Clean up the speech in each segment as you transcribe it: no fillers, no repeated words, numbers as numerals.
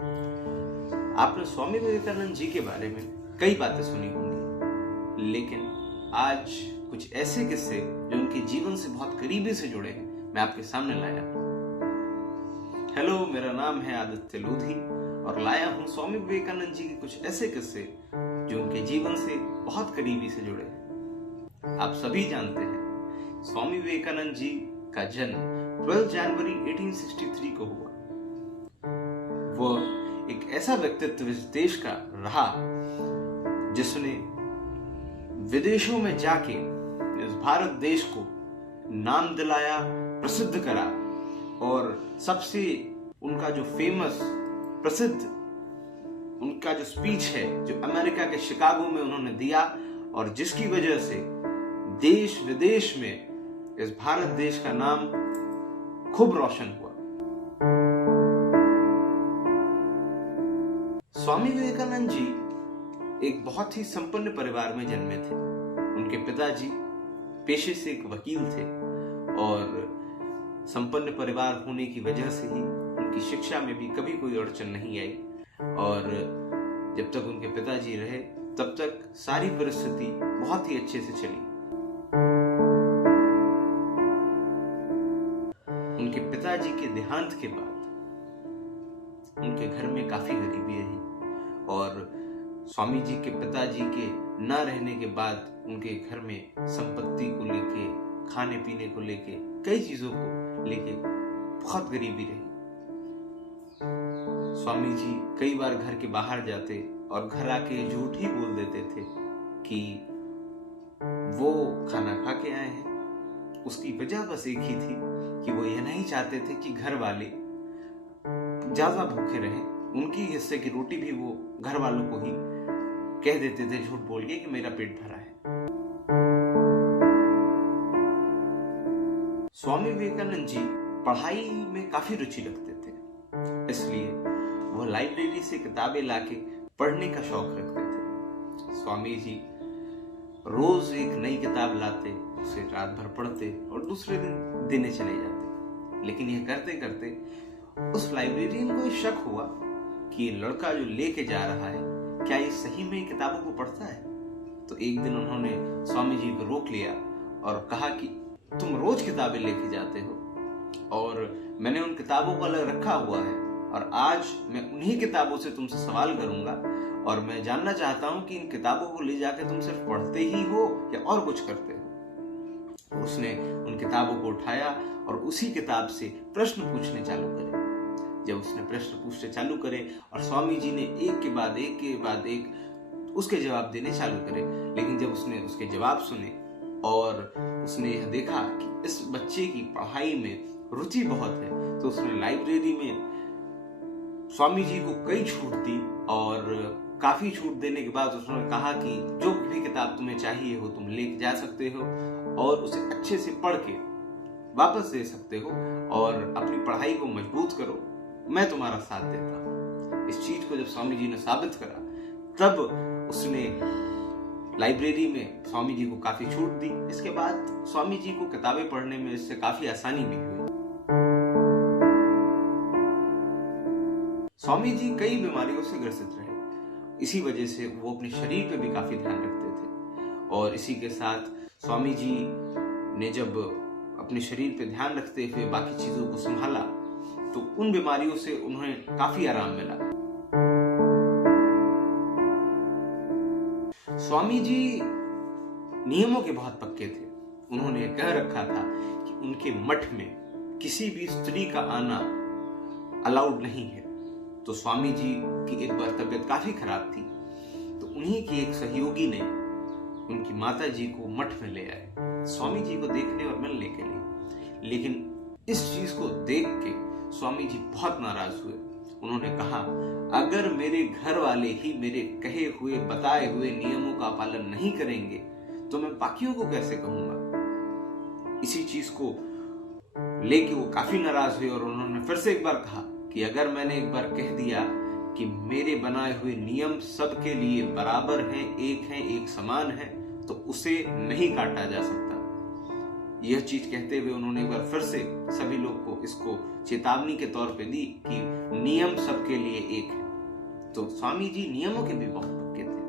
आपने स्वामी विवेकानंद जी के बारे में कई बातें सुनी होंगी, लेकिन आज कुछ ऐसे किस्से जो उनके जीवन से बहुत करीबी से जुड़े हैं मैं आपके सामने लाया हूं। हेलो, मेरा नाम है आदित्य लोधी और लाया हूं स्वामी विवेकानंद जी के कुछ ऐसे किस्से जो उनके जीवन से बहुत करीबी से जुड़े हैं। आप सभी जानते हैं स्वामी विवेकानंद जी का जन्म 12 जनवरी 1863 को हुआ। वह एक ऐसा व्यक्तित्व इस देश का रहा जिसने विदेशों में जाके इस भारत देश को नाम दिलाया, प्रसिद्ध करा और सबसे उनका जो फेमस प्रसिद्ध उनका जो स्पीच है जो अमेरिका के शिकागो में उन्होंने दिया और जिसकी वजह से देश विदेश में इस भारत देश का नाम खूब रोशन हुआ। स्वामी विवेकानंद जी एक बहुत ही संपन्न परिवार में जन्मे थे। उनके पिताजी पेशे से एक वकील थे और संपन्न परिवार होने की वजह से ही उनकी शिक्षा में भी कभी कोई अड़चन नहीं आई और जब तक उनके पिताजी रहे तब तक सारी परिस्थिति बहुत ही अच्छे से चली। उनके पिताजी के देहांत के बाद उनके घर में काफी गरीबी रही और स्वामी जी के पिताजी के न रहने के बाद उनके घर में संपत्ति को लेके, खाने पीने को लेके, कई चीजों को लेके बहुत गरीबी रही। स्वामी जी कई बार घर के बाहर जाते और घर आके झूठ ही बोल देते थे कि वो खाना खा के आए हैं। उसकी वजह बस एक ही थी कि वो यह नहीं चाहते थे कि घर वाले ज्यादा भूखे रहें। उनकी हिस्से की रोटी भी वो घर वालों को ही कह देते थे झूठ बोल के कि मेरा पेट भरा है। स्वामी विवेकानंद जी पढ़ाई में काफी रुचि रखते थे, इसलिए वो लाइब्रेरी से किताबें लाके पढ़ने का शौक रखते थे। स्वामी जी रोज एक नई किताब लाते, उसे रात भर पढ़ते और दूसरे दिन देने चले जाते। लेकिन यह करते करते उस लाइब्रेरियन को शक हुआ कि ये लड़का जो लेके जा रहा है क्या ये सही में किताबों को पढ़ता है। तो एक दिन उन्होंने स्वामी जी को रोक लिया और कहा कि तुम रोज किताबें लेके जाते हो और मैंने उन किताबों को अलग रखा हुआ है और आज मैं उन्हीं किताबों से तुमसे सवाल करूंगा और मैं जानना चाहता हूं कि इन किताबों को ले जाके तुम सिर्फ पढ़ते ही हो या और कुछ करते हो। उसने उन किताबों को उठाया और उसी किताब से प्रश्न पूछने चालू करे। जब उसने प्रश्न पूछने चालू करे और स्वामी जी ने एक के बाद एक उसके जवाब देने चालू करे, लेकिन जब उसने उसके जवाब सुने और उसने यह देखा कि इस बच्चे की पढ़ाई में रुचि बहुत है, तो उसने लाइब्रेरी में स्वामी जी को कई छूट दी और काफी छूट देने के बाद उसने कहा कि जो भी किताब तुम्हें चाहिए हो तुम लेके जा सकते हो और उसे अच्छे से पढ़ के वापस दे सकते हो और अपनी पढ़ाई को मजबूत करो, मैं तुम्हारा साथ देता हूं। इस चीज को जब स्वामी जी ने साबित करा तब उसने लाइब्रेरी में स्वामी जी को काफी छूट दी। इसके बाद स्वामी जी को किताबें पढ़ने में इससे काफी आसानी भी हुई। स्वामी जी कई बीमारियों से ग्रसित रहे, इसी वजह से वो अपने शरीर पे भी काफी ध्यान रखते थे और इसी के साथ स्वामी जी ने जब अपने शरीर पे ध्यान रखते हुए बाकी चीजों को संभाला तो उन बीमारियों से उन्हें काफी आराम मिला। स्वामी जी नियमों के बहुत पक्के थे। उन्होंने कह रखा था कि उनके मठ में किसी भी स्त्री का आना अलाउड नहीं है। तो स्वामी जी की एक बार तबीयत काफी खराब थी, तो उन्हीं की एक सहयोगी ने उनकी माता जी को मठ में ले आए स्वामी जी को देखने और मिलने के लिए। लेकिन इस चीज को देख के स्वामी जी बहुत नाराज हुए। उन्होंने कहा, अगर मेरे घर वाले ही मेरे कहे हुए बताए हुए नियमों का पालन नहीं करेंगे तो मैं बाकियों को कैसे कहूंगा। इसी चीज को लेके वो काफी नाराज हुए और उन्होंने फिर से एक बार कहा कि अगर मैंने एक बार कह दिया कि मेरे बनाए हुए नियम सबके लिए बराबर हैं, एक समान है, तो उसे नहीं काटा जा सकता। यह चीज कहते हुए उन्होंने एक बार फिर से सभी लोग को इसको चेतावनी के तौर पे दी कि नियम सबके लिए एक है। तो स्वामी जी नियमों के भी बहुत पक्के थे।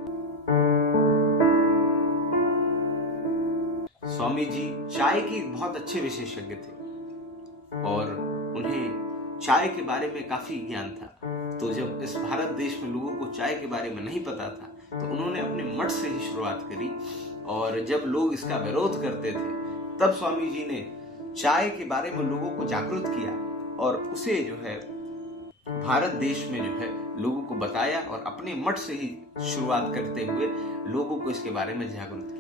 स्वामी जी चाय के बहुत अच्छे विशेषज्ञ थे और उन्हें चाय के बारे में काफी ज्ञान था। तो जब इस भारत देश में लोगों को चाय के बारे में नहीं पता था तो उन्होंने अपने मठ से ही शुरुआत करी, और जब लोग इसका विरोध करते थे तब स्वामी जी ने चाय के बारे में लोगों को जागरूक किया और उसे जो है भारत देश में जो है लोगों को बताया और अपने मठ से ही शुरुआत करते हुए लोगों को इसके बारे में जागरूक किया।